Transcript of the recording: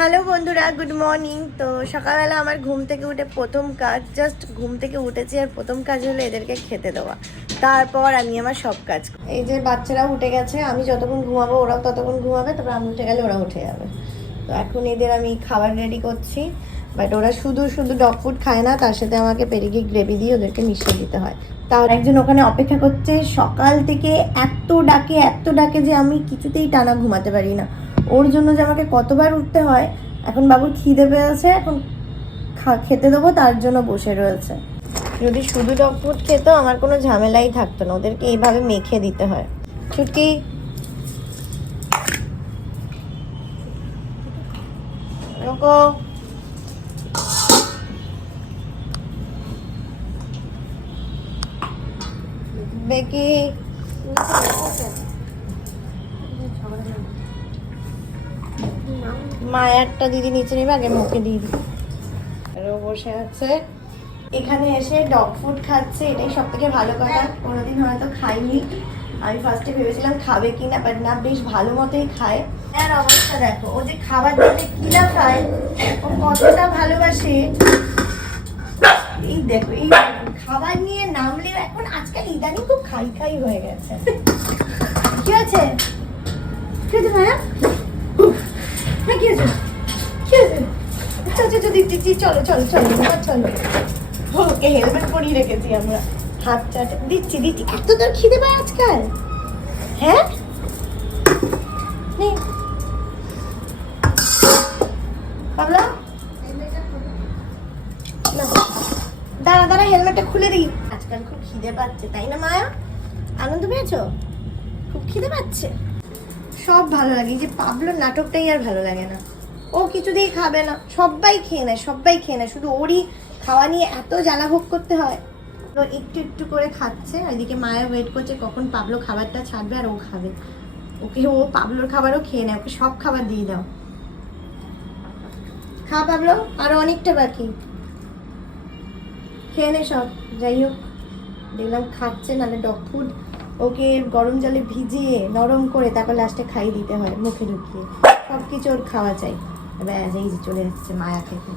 Hello বন্ধুরা, good morning. তো সকালবেলা আমার ঘুম থেকে উঠে প্রথম কাজ, জাস্ট ঘুম থেকে উঠেছি আর প্রথম কাজ হলো এদেরকে খেতে দেওয়া। তারপর আমি আমার সব কাজ, এই যে বাচ্চারা উঠে গেছে, আমি যতক্ষণ ঘুমাবো ওরাও ততক্ষণ ঘুমাবে, তারপর আমি উঠে গেলে ওরা উঠে যাবে। তো এখন এদের আমি খাবার রেডি করছি, বাট ওরা শুধু শুধু ডগ ফুড খায় না, তার সাথে আমাকে পেডিগ্রি গ্রেভি দিয়ে ওদেরকে মিশিয়ে দিতে হয়। তার একজন ওখানে অপেক্ষা করছে, সকাল থেকে এত ডাকে যে আমি কিছুতেই টানা ঘুমাতে পারি না। ওর জন্য যে আমাকে কতবার উঠতে হয়। এখন বাবুর খিদে পেয়েছে, এখন খেতে দেবো, তার জন্য বসে রয়েছে। যদি শুধু ডগ ফুড খেত আমার কোনো ঝামেলাই থাকতো না, ওদেরকে এইভাবে মেখে দিতে হয়। ছুটি রোকো, বেকি মায়ারটা দিদি নিচে নেবে, আগে মুখে দিয়ে দিই। আরও বসে আছে এখানে এসে ডগ ফুড খাচ্ছে, এটাই সব থেকে ভালো কথা। কোনোদিন হয়তো খাইনি, আমি ফার্স্টে ভেবেছিলাম খাবে কিনা, বাট না, বেশ ভালো মতোই খায়। আর অবস্থা দেখো, ও যে খাবার দিতে কিনা খায়, ও কতটা ভালোবাসে। এই দেখো, এই খাবার নিয়ে নামলে এখন আজকাল ইদানিং খুব খাই হয়ে গেছে। কি আছে কি আছে মায়া? কি আছে কি আছে? চলো চলো চলো চলো। ওকে হেলমেট পরিয়ে রেখেছি আমরা, হাত চাটে দিচ্ছি। এত তোর খিদে পায় আজকাল? হ্যাঁ, বাবলা দাঁড়া হেলমেটটা খুলে দিই। আজকাল খুব খিদে পাচ্ছে, তাই না মায়া? আনন্দ পেয়েছো? খুব খিদে পাচ্ছে। সব ভালো লাগে, যে পাবলোর নাটকটাই আর ভালো লাগে না। ও কিছুতেই খাবে না, সবাই খেয়ে নেয়, শুধু ওরই খাওয়া নিয়ে এত জ্বালা ভোগ করতে হয়। তো একটু করে খাচ্ছে, এদিকে মায়া ওয়েট করছে কখন পাবলো খাবারটা ছাড়বে আর ও খাবে। ও পাবলোর খাবারও খেয়ে নেয়, ওকে সব খাবার দিয়ে দাও। খা পাবলো, আরো অনেকটা বাকি, খেয়ে নে সব। যাই হোক, দেখলাম খাচ্ছে, নাহলে ডগ ফুড ওকে গরম জলে ভিজিয়ে নরম করে তারপর লাস্টে খাইয়ে দিতে হয়, মুখে ঢুকিয়ে। সব কিছু ওর খাওয়া চাই। ব্যাস, এই যে চলে যাচ্ছে মায়া থেকে।